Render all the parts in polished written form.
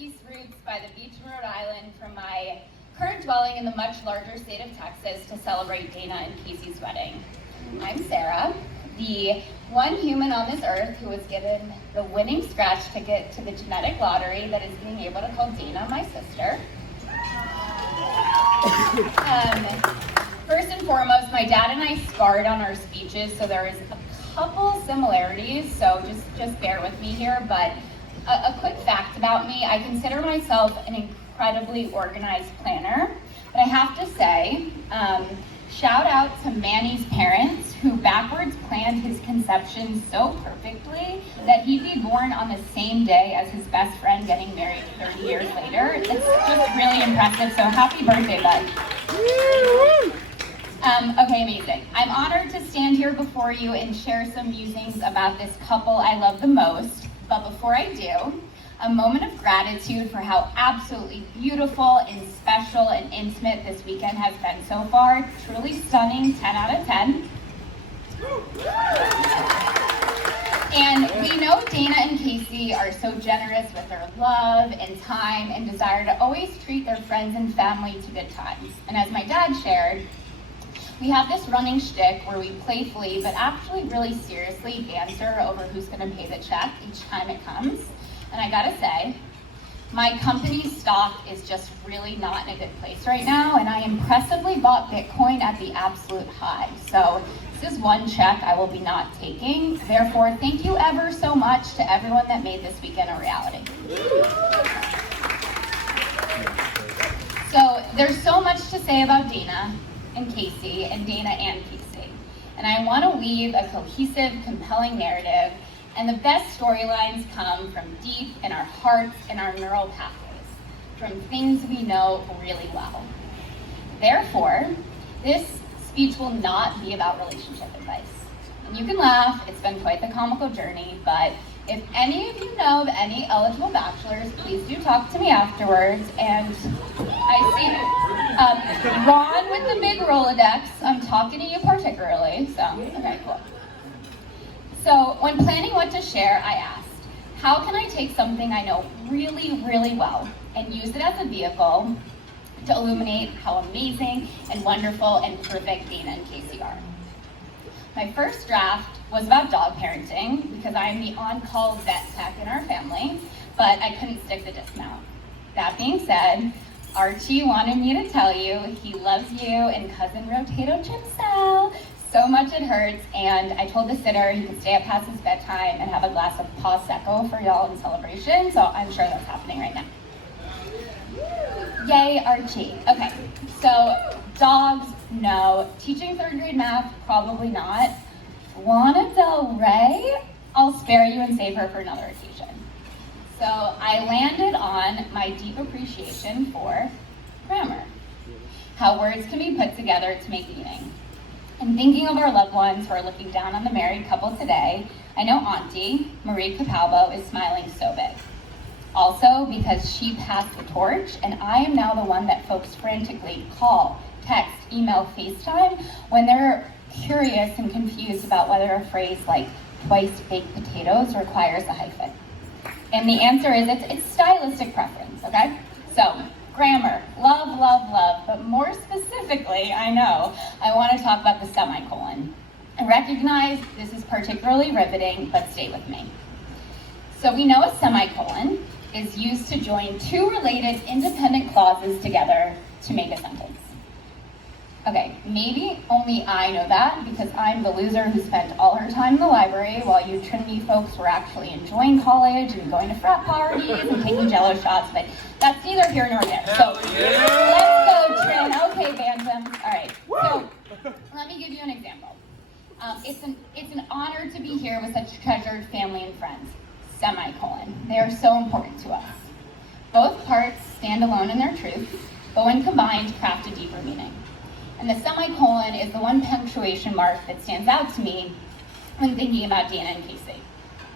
East Roots by the beach in Rhode Island from my current dwelling in the much larger state of Texas to celebrate Dana and Casey's wedding. I'm Sarah, the one human on this earth who was given the winning scratch ticket to the genetic lottery that is being able to call Dana my sister. First and foremost, my dad and I scarred on our speeches, so there is a couple similarities, so just bear with me here, but a quick fact about me, I consider myself an incredibly organized planner, but I have to say, shout out to Manny's parents who backwards planned his conception so perfectly that he'd be born on the same day as his best friend getting married 30 years later. It's just really impressive, so happy birthday, bud. Okay, amazing. I'm honored to stand here before you and share some musings about this couple I love the most. But before I do, a moment of gratitude for how absolutely beautiful and special and intimate this weekend has been so far. Truly stunning, 10 out of 10. And we know Dana and Casey are so generous with their love and time and desire to always treat their friends and family to good times. And as my dad shared, we have this running shtick where we playfully, but actually really seriously banter over who's gonna pay the check each time it comes. And I gotta say, my company's stock is just really not in a good place right now, and I impressively bought Bitcoin at the absolute high. So this is one check I will be not taking. Therefore, thank you ever so much to everyone that made this weekend a reality. So there's so much to say about Dana and Casey, and Dana and Casey. And I want to weave a cohesive, compelling narrative, and the best storylines come from deep in our hearts and our neural pathways, from things we know really well. Therefore, this speech will not be about relationship advice. And you can laugh, it's been quite the comical journey, but if any of you know of any eligible bachelors, please do talk to me afterwards. And I see Ron with the big Rolodex, I'm talking to you particularly, so, okay, cool. So when planning what to share, I asked, how can I take something I know really, really well and use it as a vehicle to illuminate how amazing and wonderful and perfect Dana and Casey are? My first draft was about dog parenting because I am the on-call vet tech in our family, but I couldn't stick the dismount. That being said, Archie wanted me to tell you he loves you and cousin Rotato Chimsel so much it hurts, and I told the sitter he could stay up past his bedtime and have a glass of Prosecco for y'all in celebration, so I'm sure that's happening right now. Yay, Archie. Okay, so dogs, no. Teaching third grade math, probably not. Lana Del Rey, I'll spare you and save her for another occasion. So I landed on my deep appreciation for grammar, how words can be put together to make meaning. And thinking of our loved ones who are looking down on the married couple today, I know Auntie, Marie Capalbo, is smiling so big. Also, because she passed the torch, and I am now the one that folks frantically call, text, email, FaceTime, when they're curious and confused about whether a phrase like twice baked potatoes requires a hyphen. And the answer is it's stylistic preference, okay? So, grammar, love, love, love, but more specifically, I know, I want to talk about the semicolon. I recognize this is particularly riveting, but stay with me. So we know a semicolon is used to join two related independent clauses together to make a sentence. Okay, maybe only I know that because I'm the loser who spent all her time in the library while you Trinity folks were actually enjoying college and going to frat parties and taking Jello shots, but that's neither here nor there. So let's go, Trin. Okay, Bantam. All right, so let me give you an example. It's an honor to be here with such treasured family and friends. Semicolon. They are so important to us. Both parts stand alone in their truth, but when combined, craft a deeper meaning. And the semicolon is the one punctuation mark that stands out to me when thinking about Dana and Casey.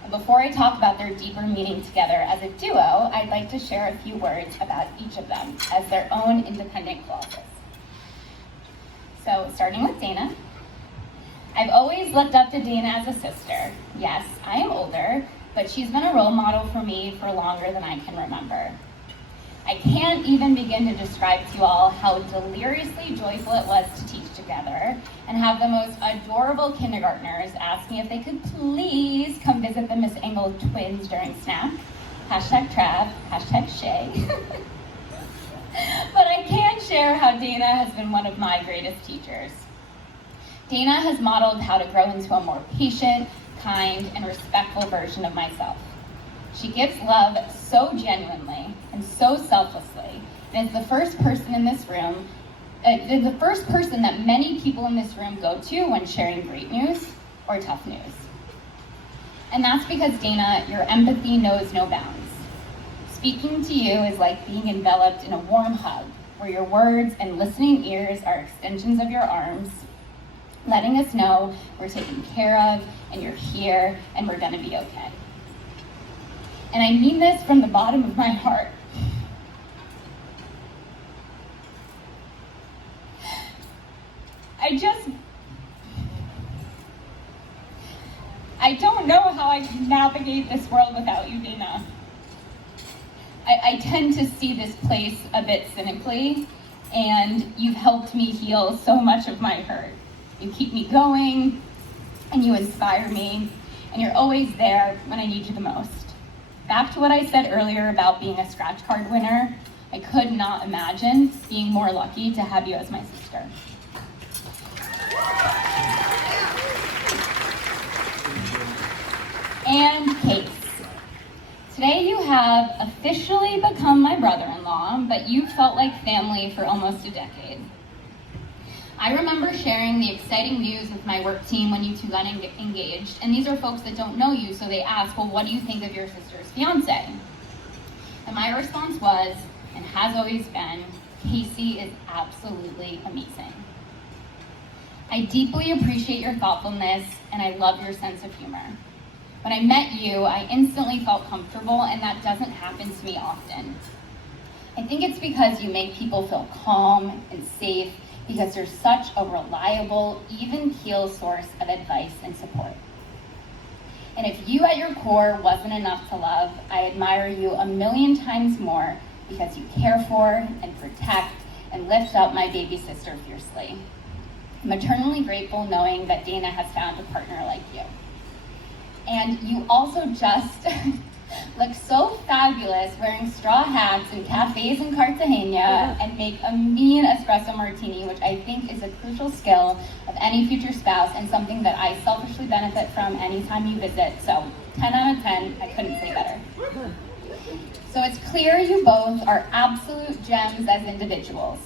And before I talk about their deeper meaning together as a duo, I'd like to share a few words about each of them as their own independent clauses. So, starting with Dana. I've always looked up to Dana as a sister. Yes, I am older, but she's been a role model for me for longer than I can remember. I can't even begin to describe to you all how deliriously joyful it was to teach together and have the most adorable kindergartners ask me if they could please come visit the Miss Engel twins during snack. Hashtag Trav, hashtag Shay. But I can share how Dana has been one of my greatest teachers. Dana has modeled how to grow into a more patient, kind, and respectful version of myself. She gives love so genuinely and so selflessly, and is the first person in this room, the first person that many people in this room go to when sharing great news or tough news. And that's because, Dana, your empathy knows no bounds. Speaking to you is like being enveloped in a warm hug, where your words and listening ears are extensions of your arms, letting us know we're taken care of, and you're here, and we're gonna be okay. And I mean this from the bottom of my heart. I don't know how I can navigate this world without you, Dana. I tend to see this place a bit cynically, and you've helped me heal so much of my hurt. You keep me going, and you inspire me, and you're always there when I need you the most. Back to what I said earlier about being a scratch card winner, I could not imagine being more lucky to have you as my sister. And Case. Today you have officially become my brother-in-law, but you felt like family for almost a decade. I remember sharing the exciting news with my work team when you two got engaged, and these are folks that don't know you, so they ask, well, what do you think of your sister's fiance? And my response was, and has always been, Casey is absolutely amazing. I deeply appreciate your thoughtfulness, and I love your sense of humor. When I met you, I instantly felt comfortable, and that doesn't happen to me often. I think it's because you make people feel calm and safe, because you're such a reliable, even-keel source of advice and support. And if you at your core wasn't enough to love, I admire you a million times more because you care for and protect and lift up my baby sister fiercely. I'm eternally grateful knowing that Dana has found a partner like you. And you also just look so fabulous wearing straw hats in cafes in Cartagena and make a mean espresso martini, which I think is a crucial skill of any future spouse and something that I selfishly benefit from anytime you visit. So 10 out of 10, I couldn't say better. So it's clear you both are absolute gems as individuals.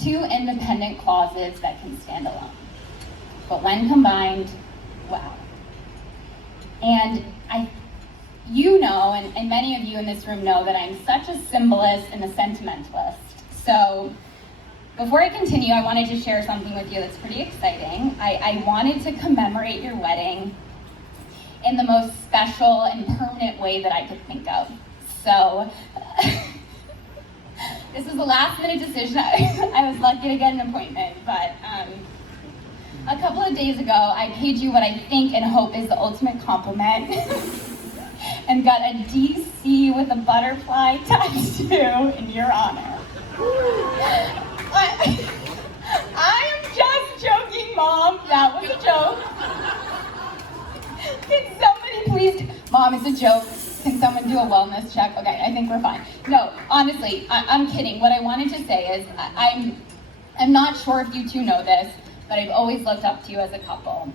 Two independent clauses that can stand alone. But when combined, wow. And you know, and many of you in this room know that I'm such a symbolist and a sentimentalist. So before I continue, I wanted to share something with you that's pretty exciting. I wanted to commemorate your wedding in the most special and permanent way that I could think of. So this is a last minute decision. I was lucky to get an appointment, but a couple of days ago, I paid you what I think and hope is the ultimate compliment and got a DC with a butterfly tattoo in your honor. I am just joking, Mom. That was a joke. Can somebody please, Mom, it's a joke. Can someone do a wellness check? Okay, I think we're fine. No, honestly, I'm kidding. What I wanted to say is I'm not sure if you two know this, but I've always looked up to you as a couple.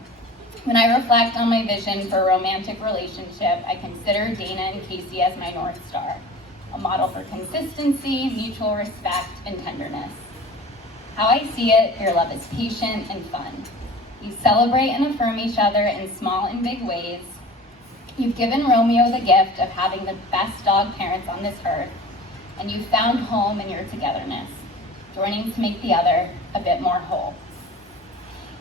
When I reflect on my vision for a romantic relationship, I consider Dana and Casey as my North Star, a model for consistency, mutual respect, and tenderness. How I see it, your love is patient and fun. You celebrate and affirm each other in small and big ways. You've given Romeo the gift of having the best dog parents on this earth, and you've found home in your togetherness, joining to make the other a bit more whole.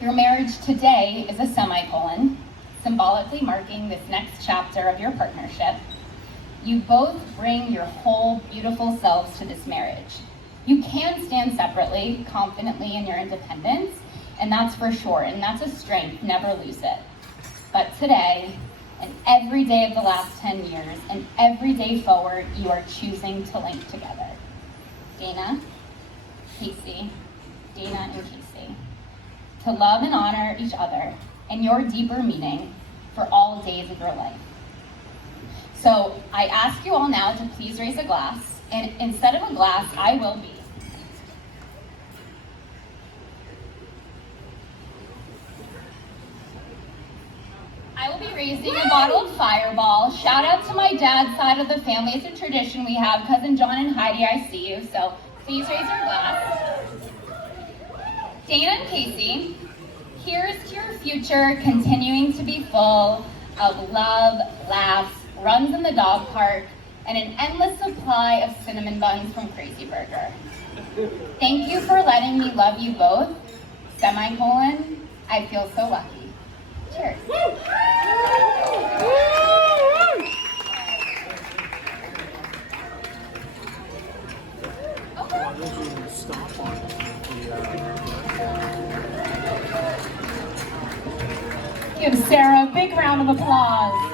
Your marriage today is a semicolon, symbolically marking this next chapter of your partnership. You both bring your whole beautiful selves to this marriage. You can stand separately, confidently in your independence, and that's for sure, and that's a strength, never lose it. But today, And every day of the last 10 years, and every day forward, you are choosing to link together. Dana, Casey, Dana and Casey. To love and honor each other and your deeper meaning for all days of your life. So I ask you all now to please raise a glass, and instead of a glass, I will be. I will be raising a bottle of Fireball. Shout out to my dad's side of the family. It's a tradition we have. Cousin John and Heidi, I see you, so please raise your glass. Dana and Casey, here's to your future continuing to be full of love, laughs, runs in the dog park, and an endless supply of cinnamon buns from Crazy Burger. Thank you for letting me love you both, semicolon, I feel so lucky. Cheers. Give Sarah a big round of applause.